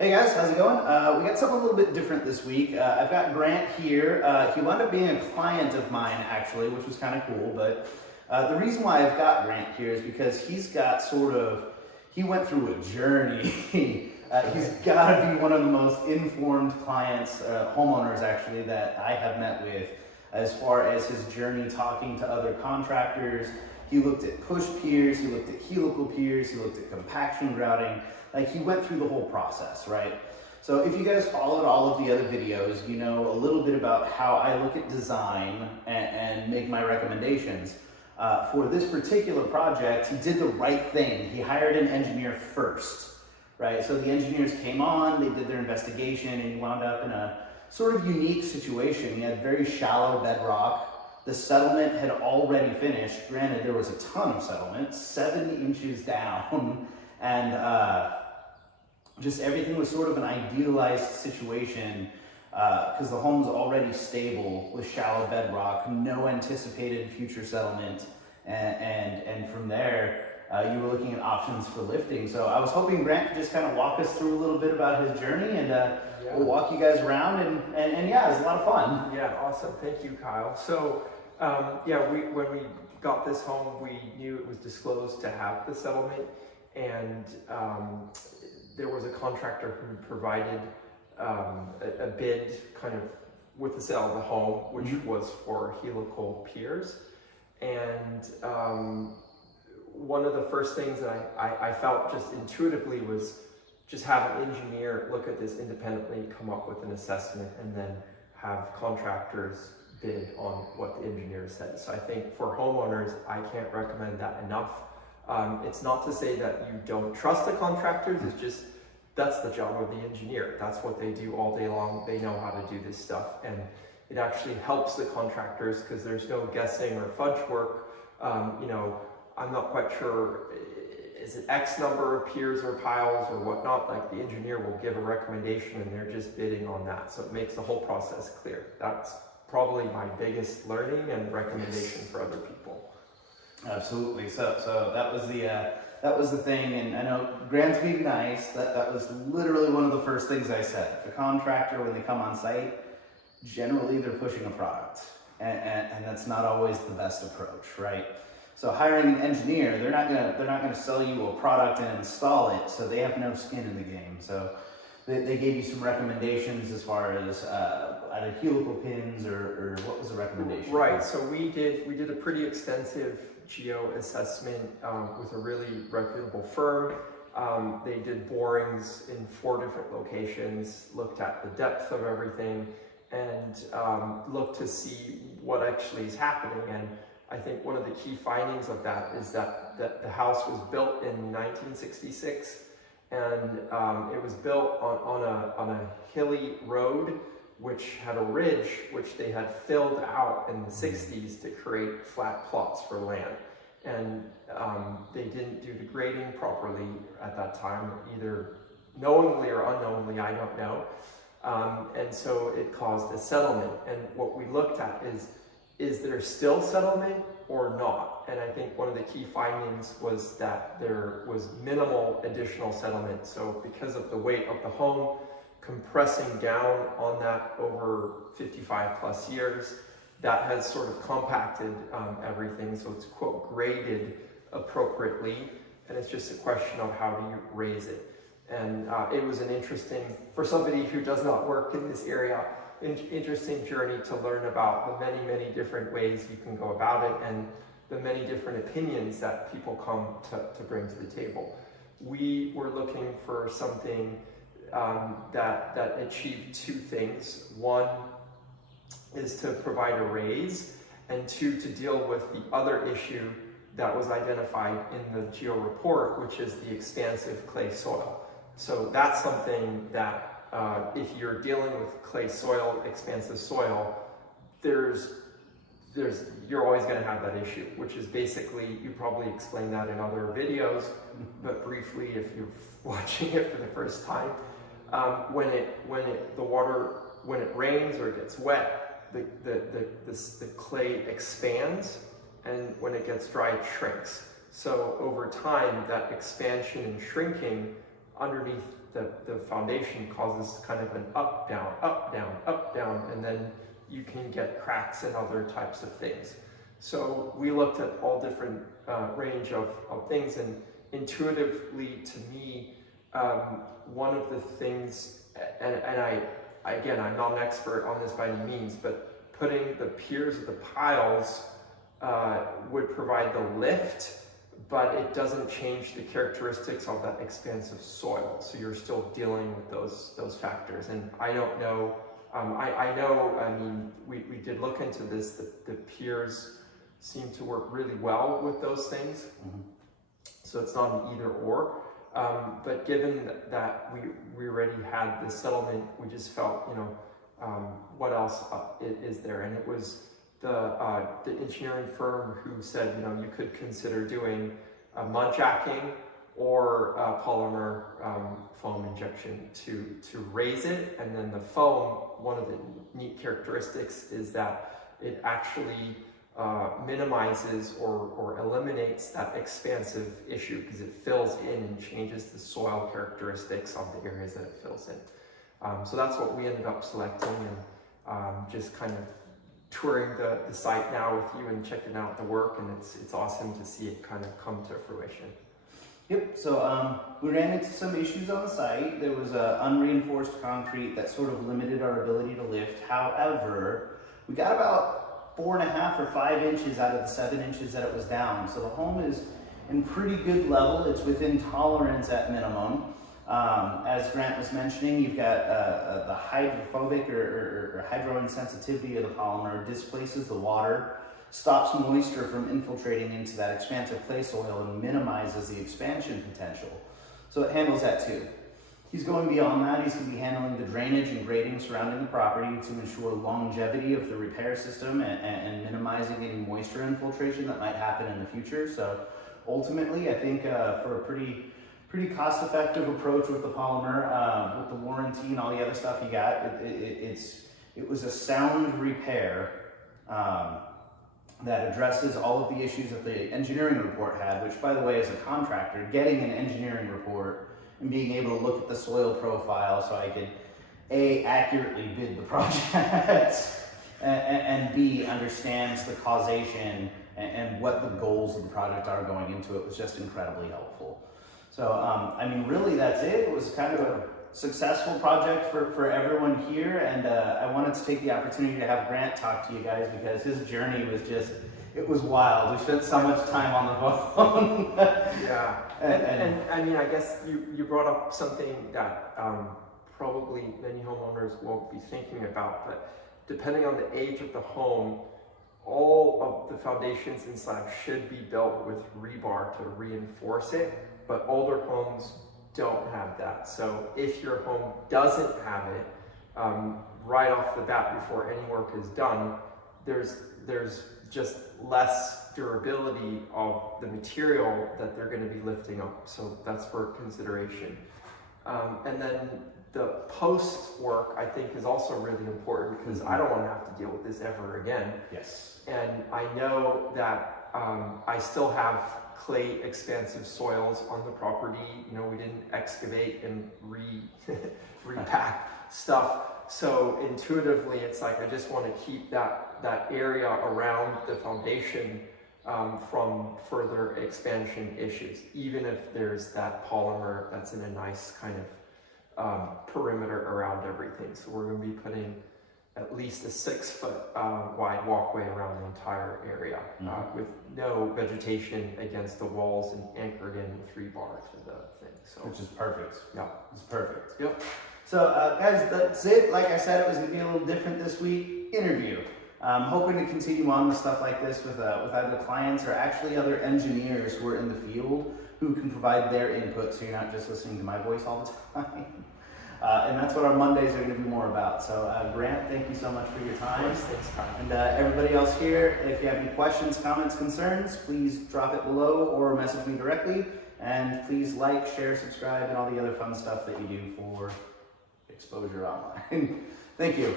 Hey guys, how's it going? We got something a little bit different this week. I've got Grant here. He wound up being a client of mine actually, which was kind of cool, but the reason why I've got Grant here is because he went through a journey. He's got to be one of the most informed clients, homeowners actually, that I have met with as far as his journey talking to other contractors. He looked at push piers, he looked at helical piers, he looked at compaction grouting. Like, he went through the whole process, right? So if you guys followed all of the other videos, you know a little bit about how I look at design and make my recommendations. For this particular project, he did the right thing. He hired an engineer first, right? So the engineers came on, they did their investigation, and he wound up in a sort of unique situation. He had very shallow bedrock. The settlement had already finished. Granted, there was a ton of settlement, 7 inches down, and just everything was sort of an idealized situation because the home was already stable with shallow bedrock, no anticipated future settlement, and from there you were looking at options for lifting. So I was hoping Grant could just kind of walk us through a little bit about his journey, and we'll walk you guys around, and yeah, it was a lot of fun. Yeah, awesome. Thank you, Kyle. So when we got this home, we knew it was disclosed to have the settlement, and there was a contractor who provided a bid kind of with the sale of the home, which was for helical piers. And one of the first things that I felt just intuitively was just have an engineer look at this independently, come up with an assessment, and then have contractors bid on what the engineer said. So I think for homeowners, I can't recommend that enough. It's not to say that you don't trust the contractors, it's just that's the job of the engineer. That's what they do all day long. They know how to do this stuff, and it actually helps the contractors because there's no guessing or fudge work. I'm not quite sure, is it X number of piers or piles or whatnot? Like, the engineer will give a recommendation and they're just bidding on that. So it makes the whole process clear. That's probably my biggest learning and recommendation for other people. Absolutely. So that was the thing, and I know Grant's being nice. That was literally one of the first things I said. The contractor, when they come on site, generally they're pushing a product, and that's not always the best approach, right? So hiring an engineer, they're not gonna sell you a product and install it, so they have no skin in the game. So they gave you some recommendations as far as either helical pins or what was the recommendation? Right. So we did a pretty extensive geo assessment with a really reputable firm. They did borings in 4 different locations, looked at the depth of everything, and looked to see what actually is happening. And I think one of the key findings of that is that the house was built in 1966, and it was built on a hilly road which had a ridge which they had filled out in the 60s to create flat plots for land. And they didn't do the grading properly at that time, either knowingly or unknowingly, I don't know. And so it caused a settlement. And what we looked at is there still settlement or not? And I think one of the key findings was that there was minimal additional settlement. So because of the weight of the home compressing down on that over 55 plus years, that has sort of compacted everything. So it's, quote, graded appropriately. And it's just a question of how do you raise it. And it was an interesting, for somebody who does not work in this area, interesting journey to learn about the many, many different ways you can go about it and the many different opinions that people come to bring to the table. We were looking for something that achieved 2 things. One is to provide a raise, and 2, to deal with the other issue that was identified in the geo report, which is the expansive clay soil. So that's something that if you're dealing with clay soil, expansive soil, you're always going to have that issue, which is basically, you probably explained that in other videos, but briefly, if you're watching it for the first time, when it rains or gets wet, the clay expands, and when it gets dry, it shrinks. So over time, that expansion and shrinking underneath the foundation causes kind of an up, down, up, down, up, down, and then you can get cracks and other types of things. So we looked at all different range of things, and intuitively to me, one of the things, and again, I'm not an expert on this by any means, but putting the piers of the piles would provide the lift, but it doesn't change the characteristics of that expansive soil. So you're still dealing with those factors. And I don't know, I know, I mean, we did look into this, the piers seem to work really well with those things. Mm-hmm. So it's not an either or. But given that we already had the settlement, we just felt, you know, what else is there? And it was the engineering firm who said, you know, you could consider doing mud jacking or polymer foam injection to raise it. And then the foam, one of the neat characteristics is that it actually minimizes or eliminates that expansive issue because it fills in and changes the soil characteristics of the areas that it fills in. So that's what we ended up selecting, and just kind of touring the site now with you and checking out the work, and it's awesome to see it kind of come to fruition. Yep, so we ran into some issues on the site. There was unreinforced concrete that sort of limited our ability to lift. However, we got about 4.5 or 5 inches out of the 7 inches that it was down. So the home is in pretty good level. It's within tolerance at minimum. As Grant was mentioning, you've got the hydrophobic or hydroinsensitivity of the polymer displaces the water, stops moisture from infiltrating into that expansive clay soil, and minimizes the expansion potential. So it handles that too. He's going beyond that. He's going to be handling the drainage and grading surrounding the property to ensure longevity of the repair system and minimizing any moisture infiltration that might happen in the future. So ultimately, I think for a pretty cost-effective approach with the polymer, with the warranty and all the other stuff you got, it was a sound repair that addresses all of the issues that the engineering report had, which, by the way, as a contractor, getting an engineering report and being able to look at the soil profile so I could A, accurately bid the project, and B, understands the causation and what the goals of the project are going into it was just incredibly helpful. So, I mean, really that's it. It was kind of a successful project for everyone here, and I wanted to take the opportunity to have Grant talk to you guys because his journey was just, it was wild. We spent so much time on the phone. Yeah, and I mean, I guess you brought up something that probably many homeowners won't be thinking about, but depending on the age of the home, all of the foundations and slabs should be built with rebar to reinforce it, but older homes don't have that. So if your home doesn't have it, right off the bat before any work is done, there's just less durability of the material that they're going to be lifting up. So that's for consideration. And then the post work, I think, is also really important because I don't want to have to deal with this ever again. Yes. And I know that I still have clay expansive soils on the property. You know, we didn't excavate and repack stuff. So intuitively, it's like I just want to keep that area around the foundation from further expansion issues, even if there's that polymer that's in a nice kind of perimeter around everything. So we're going to be putting at least a 6-foot wide walkway around the entire area with no vegetation against the walls and anchored in with rebar to the thing. So, which is perfect. Yeah, it's perfect. Yep. So guys, that's it. Like I said, it was going to be a little different this week. Interview. I'm hoping to continue on with stuff like this with either clients or actually other engineers who are in the field who can provide their input so you're not just listening to my voice all the time. And that's what our Mondays are going to be more about. So Grant, thank you so much for your time. Thanks, Kyle. And everybody else here, if you have any questions, comments, concerns, please drop it below or message me directly. And please like, share, subscribe, and all the other fun stuff that you do for exposure online. Thank you.